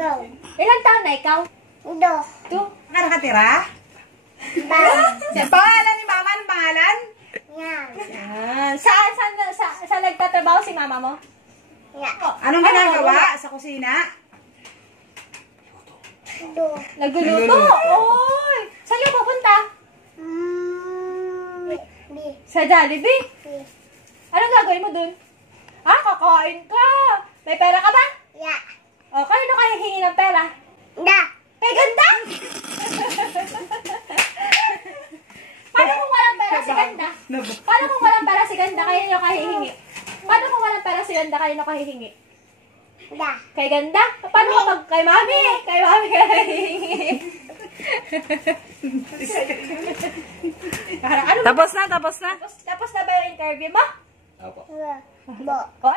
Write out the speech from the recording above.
Ilang taon na ikaw? 2. Ka nakatira? Pangalan ni mama, anong pangalan? Yan. Saan nagtatrabaho si mama mo? Anong ginagawa sa kusina? Nagluluto. Oy! Saan yung pupunta? Sa Jollibee? Anong gagawin mo dun? Kakain ka. May pera ka ba? O, kanino ka hihingi ng pera? Kay Ganda? Paano kung walang pera si Ganda? Paano kung walang pera si Ganda, kayo nyo kahihingi? Paano kung walang pera si Ganda, kayo nyo kahihingi? Kay Ganda? Paano kapag kay Mami? Kay Mami ka nahihingi. Tapos na, tapos na. Tapos na ba yung interview mo? Opo. O,